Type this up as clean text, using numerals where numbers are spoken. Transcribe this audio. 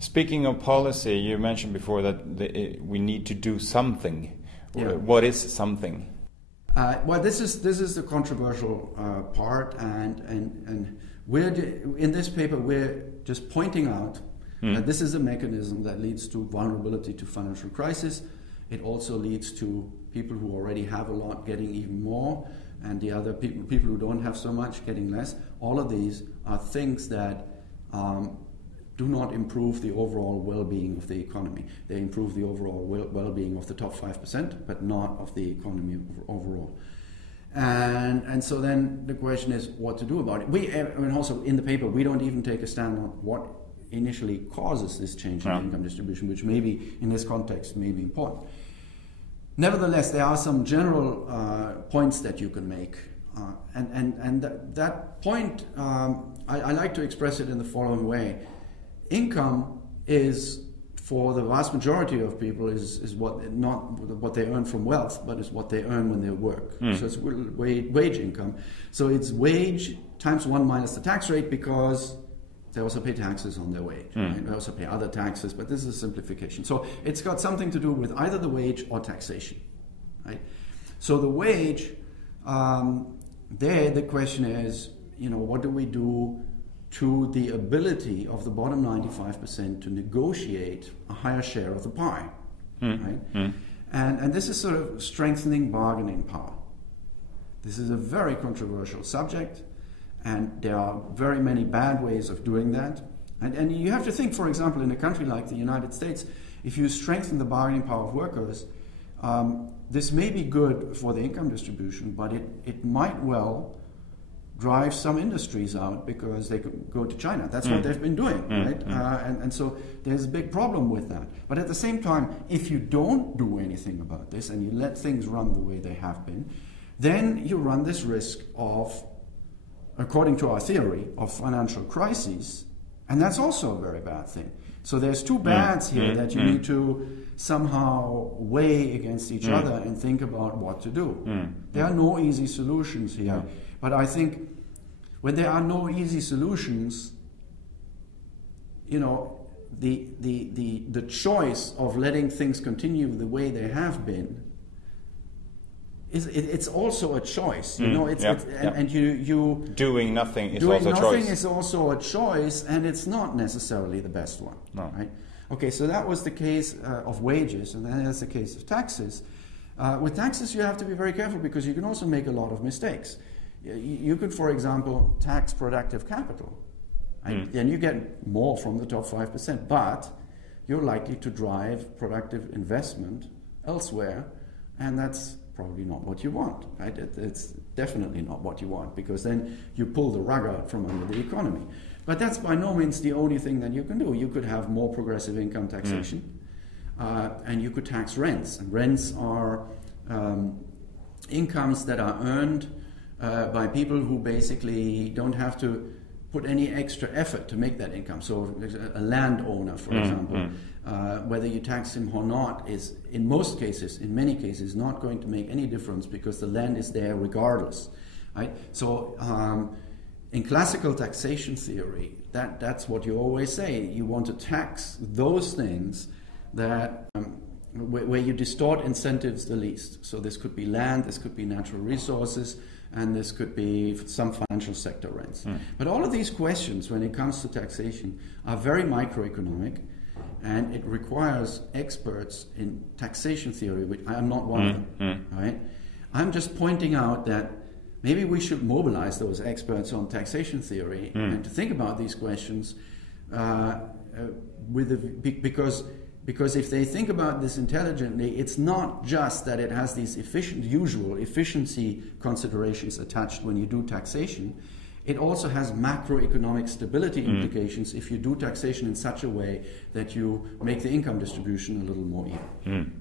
Speaking of policy, you mentioned before that we need to do something. Yeah. What is something? Well, this is the controversial part, and in this paper we're just pointing out that this is a mechanism that leads to vulnerability to financial crisis. It also leads to people who already have a lot getting even more, and the other people who don't have so much getting less. All of these are things that do not improve the overall well-being of the economy. They improve the overall well-being of the top 5%, but not of the economy overall. And so then the question is what to do about it. Also in the paper, we don't even take a stand on what initially causes this change in the income distribution, which maybe in this context may be important. Nevertheless, there are some general points that you can make. And that point, I like to express it in the following way. Income is, for the vast majority of people, is not what they earn from wealth, but is what they earn when they work. So it's wage income. So it's wage times 1 minus the tax rate, because they also pay taxes on their wage. Right? They also pay other taxes, but this is a simplification. So it's got something to do with either the wage or taxation. Right? So the wage, there the question is, what do we do to the ability of the bottom 95% to negotiate a higher share of the pie, right? And this is sort of strengthening bargaining power. This is a very controversial subject, and there are very many bad ways of doing that. And you have to think, for example, in a country like the United States, if you strengthen the bargaining power of workers, this may be good for the income distribution, but it might well drive some industries out because they could go to China. That's what they've been doing, right? And so there's a big problem with that. But at the same time, if you don't do anything about this and you let things run the way they have been, then you run this risk of, according to our theory, of financial crises, and that's also a very bad thing. So there's two bads here that you need to somehow weigh against each other and think about what to do. There are no easy solutions here. But I think when there are no easy solutions, the choice of letting things continue the way they have been it's also a choice. And you doing nothing is doing also a choice. Doing nothing is also a choice, and it's not necessarily the best one. No. Right? Okay, so that was the case of wages, and then there's the case of taxes. With taxes, you have to be very careful because you can also make a lot of mistakes. You could, for example, tax productive capital, and then you get more from the top 5%, but you're likely to drive productive investment elsewhere, and that's probably not what you want, right? It's definitely not what you want, because then you pull the rug out from under the economy. But that's by no means the only thing that you can do. You could have more progressive income taxation, and you could tax rents. And rents are incomes that are earned by people who basically don't have to put any extra effort to make that income. So a landowner, for example, whether you tax him or not is, in many cases, not going to make any difference because the land is there regardless. Right? So in classical taxation theory, that's what you always say. You want to tax those things that where you distort incentives the least. So this could be land, this could be natural resources, and this could be some financial sector rents. But all of these questions, when it comes to taxation, are very microeconomic, and it requires experts in taxation theory, which I am not one of them. Right? I'm just pointing out that maybe we should mobilize those experts on taxation theory and to think about these questions because if they think about this intelligently, it's not just that it has these usual efficiency considerations attached when you do taxation. It also has macroeconomic stability implications if you do taxation in such a way that you make the income distribution a little more even.